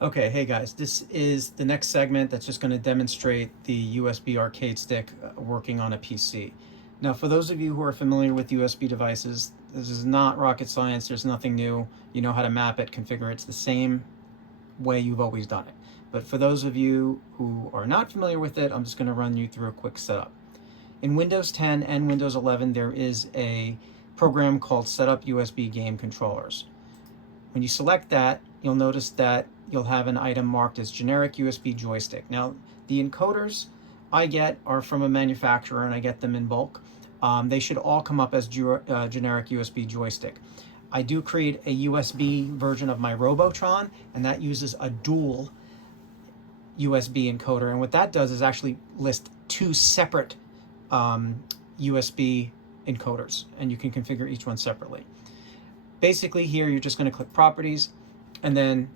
Okay, hey guys, this is the next segment that's just going to demonstrate the USB arcade stick working on a PC. Now, for those of you who are familiar with USB devices, this is not rocket science. There's nothing new. You know how to map it, configure it. It's the same way you've always done it. But for those of you who are not familiar with it, I'm just going to run you through a quick setup. In Windows 10 and Windows 11, there is a program called Setup USB Game Controllers. When you select that, you'll notice that you'll have an item marked as generic USB joystick. Now, the encoders I get are from a manufacturer and I get them in bulk. They should all come up as generic USB joystick. I do create a USB version of my Robotron, and that uses a dual USB encoder. And what that does is actually list two separate USB encoders, and you can configure each one separately. Basically here, you're just going to click Properties, and then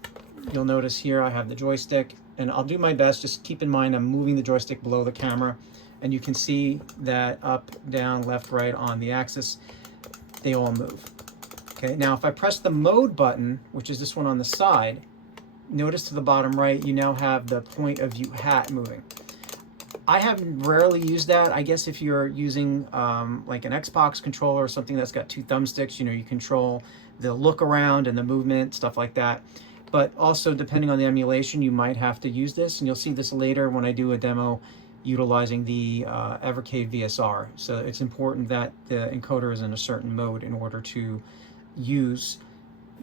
you'll notice here I have the joystick, and I'll do my best. Just keep in mind I'm moving the joystick below the camera, and you can see that up, down, left, right on the axis, they all move. Okay, now if I press the mode button, which is this one on the side, notice to the bottom right, you now have the point of view hat moving. I have rarely used that. I guess if you're using like an Xbox controller or something that's got two thumbsticks, you know, you control the look around and the movement, stuff like that. But also, depending on the emulation, you might have to use this, and you'll see this later when I do a demo utilizing the Evercade VSR. So it's important that the encoder is in a certain mode in order to use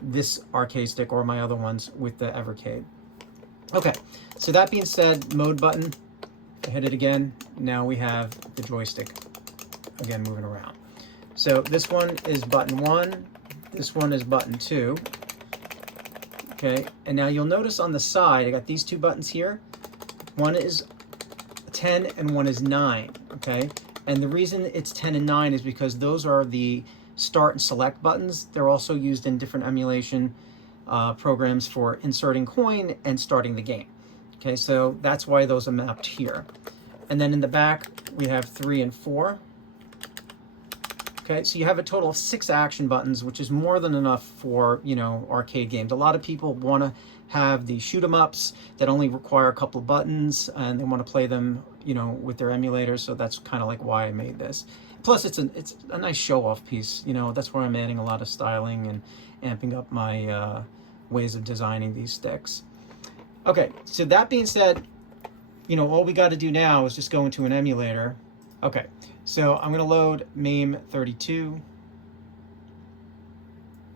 this arcade stick or my other ones with the Evercade. Okay, so that being said, mode button, hit it again. Now we have the joystick again moving around. So this one is button 1, this one is button 2. Okay, and now you'll notice on the side I got these two buttons here. One is 10 and one is 9. Okay, and the reason it's 10 and 9 is because those are the start and select buttons. They're also used in different emulation programs for inserting coin and starting the game. Okay, so that's why those are mapped here. And then in the back, we have 3 and 4. Okay, so you have a total of 6 action buttons, which is more than enough for, you know, arcade games. A lot of people want to have the shoot 'em ups that only require a couple buttons, and they want to play them, you know, with their emulators. So that's kind of like why I made this. Plus, it's a nice show-off piece. You know, that's where I'm adding a lot of styling and amping up my ways of designing these sticks. Okay, so that being said, you know, all we got to do now is just go into an emulator. Okay, so I'm going to load MAME32.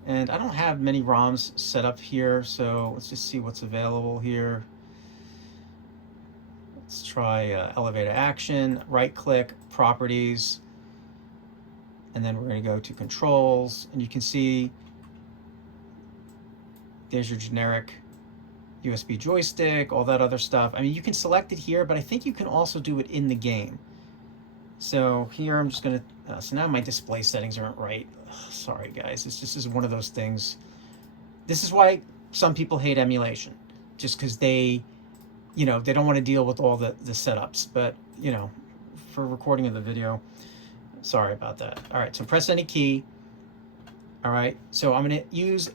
And I don't have many ROMs set up here, so let's just see what's available here. Let's try Elevator Action, right-click, Properties, and then we're going to go to Controls, and you can see there's your generic USB joystick, all that other stuff. I mean, you can select it here, but I think you can also do it in the game. So here I'm just going to, so now my display settings aren't right. Ugh, sorry guys, this just is one of those things. This is why some people hate emulation, just because they, you know, they don't want to deal with all the setups. But, you know, for recording of the video, sorry about that. All right, so press any key. All right, so I'm going to use,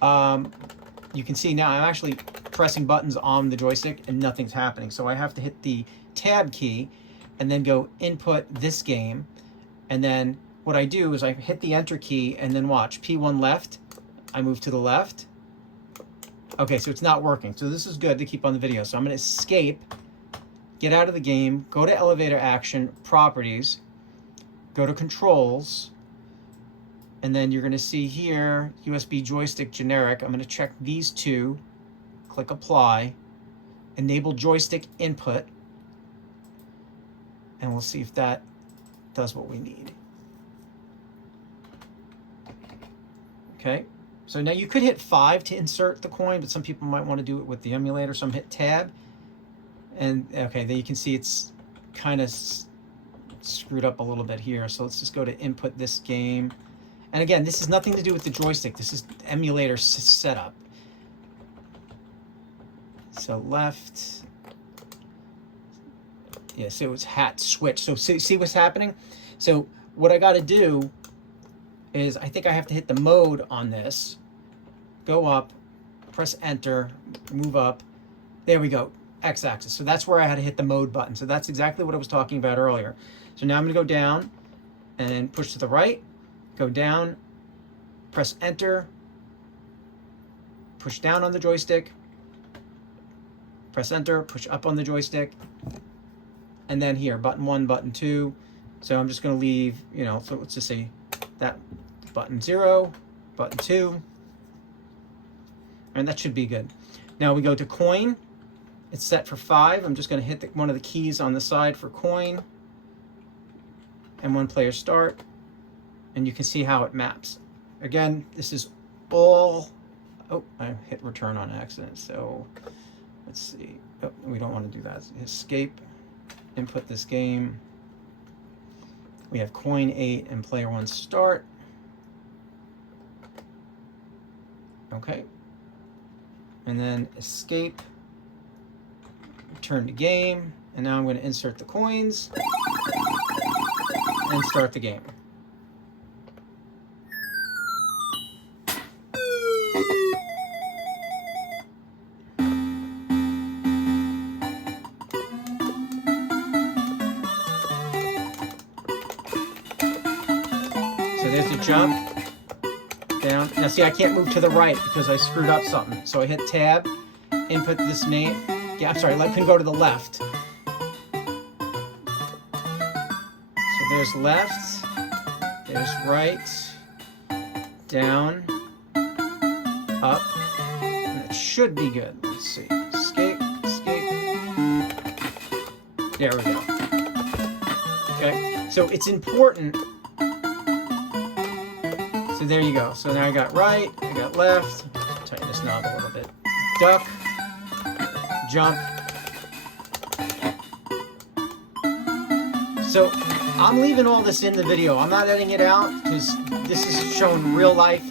you can see now I'm actually pressing buttons on the joystick and nothing's happening. So I have to hit the tab key and then go input this game. And then what I do is I hit the enter key and then watch P1 left. I move to the left. Okay, so it's not working. So this is good to keep on the video. So I'm going to escape, get out of the game, go to Elevator Action, Properties, go to Controls, and then you're going to see here, USB joystick generic. I'm going to check these two, click Apply, enable joystick input, and we'll see if that does what we need. Okay, so now you could hit 5 to insert the coin, but some people might want to do it with the emulator, so I'm hit Tab, and okay, then you can see it's kind of screwed up a little bit here, so let's just go to input this game. And again, this has nothing to do with the joystick. This is emulator setup. So left. Yeah, so it's hat switch. So see what's happening? So what I got to do is I think I have to hit the mode on this, go up, press enter, move up. There we go, x-axis. So that's where I had to hit the mode button. So that's exactly what I was talking about earlier. So now I'm gonna go down and push to the right, go down, press enter, push down on the joystick, press enter, push up on the joystick, and then here, button 1, button 2. So I'm just gonna leave, you know, so let's just say that button 0, button 2, and that should be good. Now we go to coin. It's set for 5. I'm just going to hit one of the keys on the side for coin, and 1 player start, and you can see how it maps. Again, this is all, oh, I hit return on accident, so let's see. Oh, we don't want to do that. Escape, input this game. We have coin 8 and player 1 start. Okay. And then escape, return to game, and now I'm going to insert the coins and start the game. So there's the jump. Down. Now see, I can't move to the right because I screwed up something. So I hit tab, input this name. Yeah, I'm sorry, I couldn't go to the left. So there's left, there's right, down, up, and it should be good. Let's see, escape, escape. There we go. Okay, so it's important. So there you go. So now I got right, I got left. Tighten this knob a little bit. Duck, jump. So I'm leaving all this in the video. I'm not editing it out because this is showing real life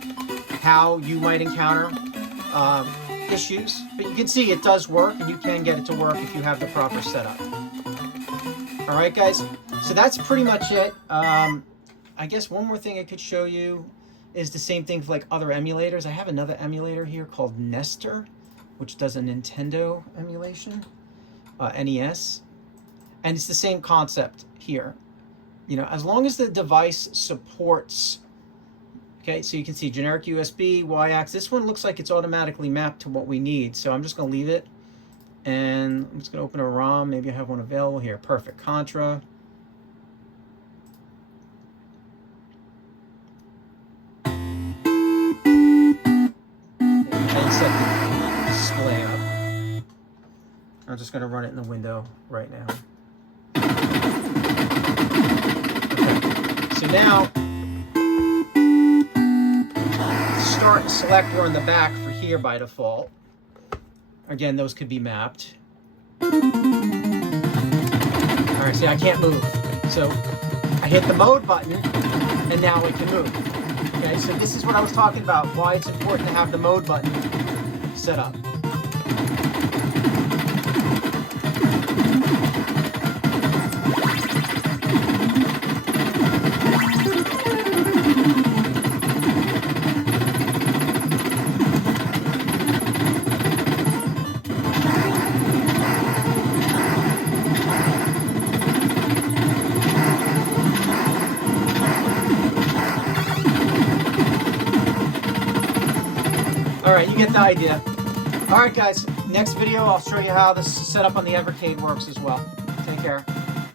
how you might encounter issues. But you can see it does work, and you can get it to work if you have the proper setup. All right, guys. So that's pretty much it. I guess one more thing I could show you is the same thing for like other emulators. I have another emulator here called Nestor, which does a Nintendo emulation, NES, and it's the same concept here. You know, as long as the device supports, okay, so you can see generic USB, Y-axis. This one looks like it's automatically mapped to what we need, so I'm just gonna leave it, and I'm just gonna open a ROM. Maybe I have one available here. Perfect. Contra. Set the display up. I'm just going to run it in the window right now. Okay. So now, start and select were in the back for here by default. Again, those could be mapped. All right, see, I can't move. So I hit the mode button, and now it can move. Okay, so this is what I was talking about, why it's important to have the mode button set up. All right, you get the idea. All right, guys, next video, I'll show you how this setup on the Evercade works as well. Take care.